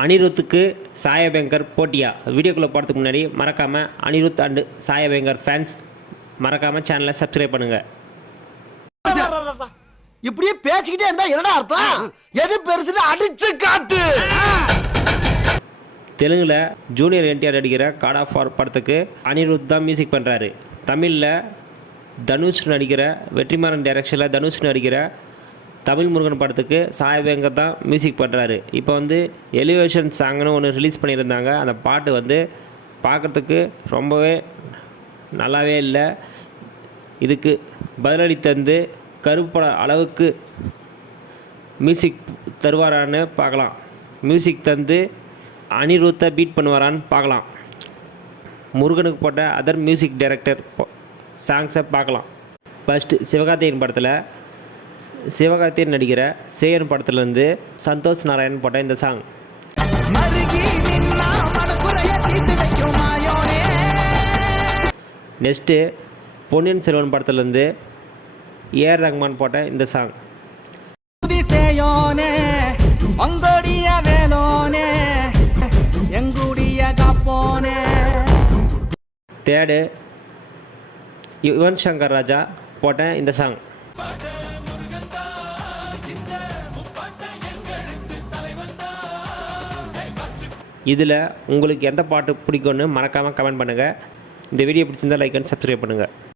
அனிருத்துக்கு சாயபேங்கர் போட்டியா? வீடியோக்குள்ளே போகிறதுக்கு முன்னாடி மறக்காமல் அனிருத் அண்டு சாயபேங்கர் ஃபேன்ஸ் மறக்காமல் சேனலை சப்ஸ்கிரைப் பண்ணுங்கள். இப்படியே பேசிக்கிட்டே இருந்தா என்னடா அர்த்தம்? எது பெருசுன்னு அடிச்சு காட்டு. தெலுங்கில் ஜூனியர் என்டிஆர் நடிக்கிற காட் ஆஃப் வார் படத்துக்கு அனிருத் தான் மியூசிக் பண்ணுறாரு. தமிழில் தனுஷ் நடிக்கிற வெற்றிமாறன் டைரக்ஷனில் தனுஷ் நடிக்கிற தமிழ் முருகன் படத்துக்கு சாயபேங்கர் தான் மியூசிக் பண்ணுறாரு. இப்போ எலிவேஷன் சாங்னு ஒன்று ரிலீஸ் பண்ணியிருந்தாங்க. அந்த பாட்டு பார்க்குறதுக்கு ரொம்பவே நல்லாவே இல்லை. இதுக்கு பதிலளி தந்து கருப்பட அளவுக்கு மியூசிக் தருவாரான்னு பார்க்கலாம். மியூசிக் தந்து அனிருத்தை பீட் பண்ணுவாரான்னு பார்க்கலாம். முருகனுக்கு போட்ட அதர் மியூசிக் டைரக்டர் சாங்ஸை பார்க்கலாம். ஃபஸ்ட்டு சிவகார்த்திகேயன் படத்தில் சிவகார்த்திகேயன் நடிக்கிற சேயன் படத்துலேருந்து சந்தோஷ் நாராயணன் போட்ட இந்த சாங். நெக்ஸ்ட்டு பொன்னியின் செல்வன் படத்துலேருந்து ஏஆர் ரஹ்மான் போட்ட இந்த சாங். தேர்டு யுவன் சங்கர் ராஜா போட்ட இந்த சாங். இதில் உங்களுக்கு எந்த பாட்டு பிடிக்கும்னு மறக்காமல் கமெண்ட் பண்ணுங்கள். இந்த வீடியோ பிடிச்சிருந்தால் லைக் அண்ட் சப்ஸ்கிரைப் பண்ணுங்கள்.